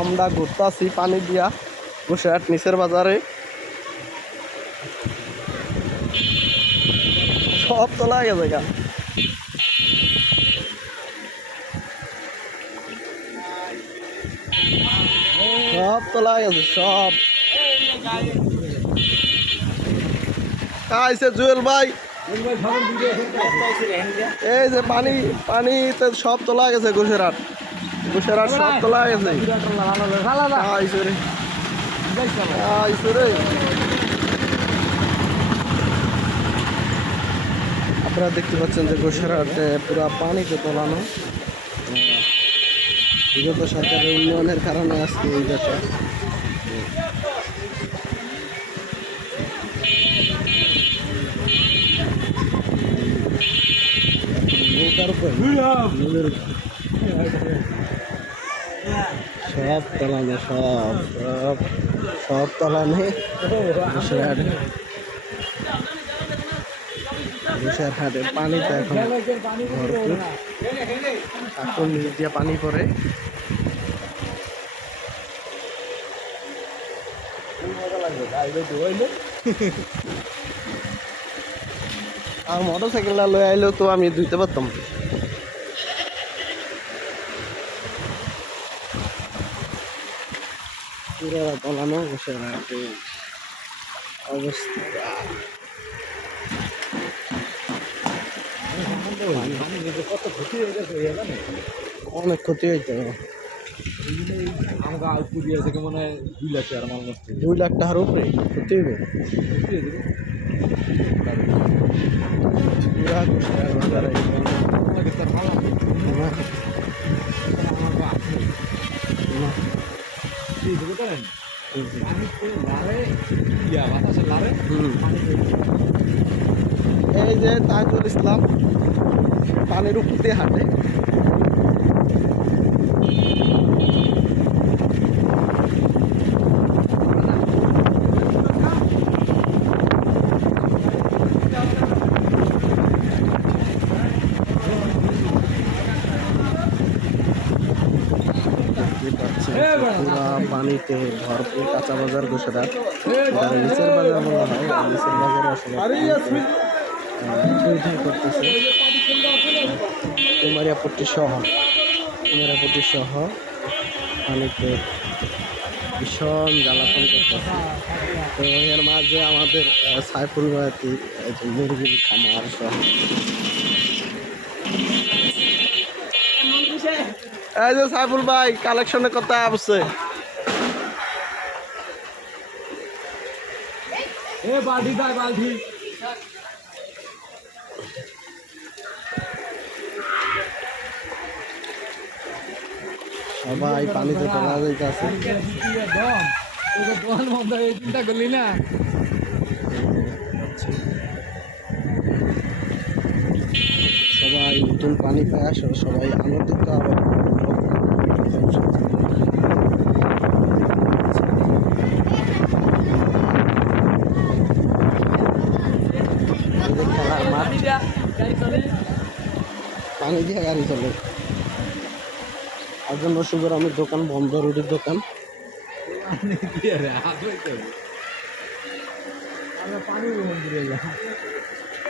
আমরা ঘুরতাছি পানি দিয়া। বসে নিচের বাজারে। সব তোলা গেছে গা সব তোলা গেছে সব। আইসে জুয়েল ভাই। এই যে পানি, পানিতে সব তোলা গেছে গোসেরাট গোসেরাট সব তোলা গেছে আইসে রে আইসে রে আপনারা দেখতে পাচ্ছেন যে গোসারাতে পুরো পানিতে তোলানো। বিগত সরকারের উন্নয়নের কারণে আজকে এই দেশে। সব তলানে সব সব সব তলানে। বসিরহাট। বসিরহাটে পানিতে এখন এখন দিয়ে পানি পড়ে। আর মোটর সাইকেলটা লয়ে আইলেও তো আমি ধুইতে পারতাম। পুরো তলানো বসে অবস্থা। ক্ষতি অনেক ক্ষতি হইতো দুই লাখ টাকার উপরে ক্ষতি হইবে। ক্ষতি হয়ে এই যে তাজুল ইসলাম পানির উপর দিয়ে হাঁটে দেখতে পাচ্ছেন যে পুরা পানিতে ভরপুর কাঁচা বাজার গোসেরাট যারা নিচের বাজার বলা হয় নিচের বাজারে আসলে থই করতেছে, কুমারিয়াপট্টি সহ কুমারিয়াপট্টি সহ পানিতে ভীষণ জ্বালাতন করতেছে। তো এর মাঝে আমাদের সাইফুল মায়াতি মুরগির খামার সহ এই যে সাইফুল ভাই কালেকশনে কত আসছে সবাই পানিতে তোলা যাইতেছে চিন্তা করলি না সবাই নতুন পানি পায় আসলে সবাই আনন্দিত আবার পানি দিয়ে গাড়ি চলে। আর জন্য সুগার আমি দোকান বন্ধ রুটির দোকান পানি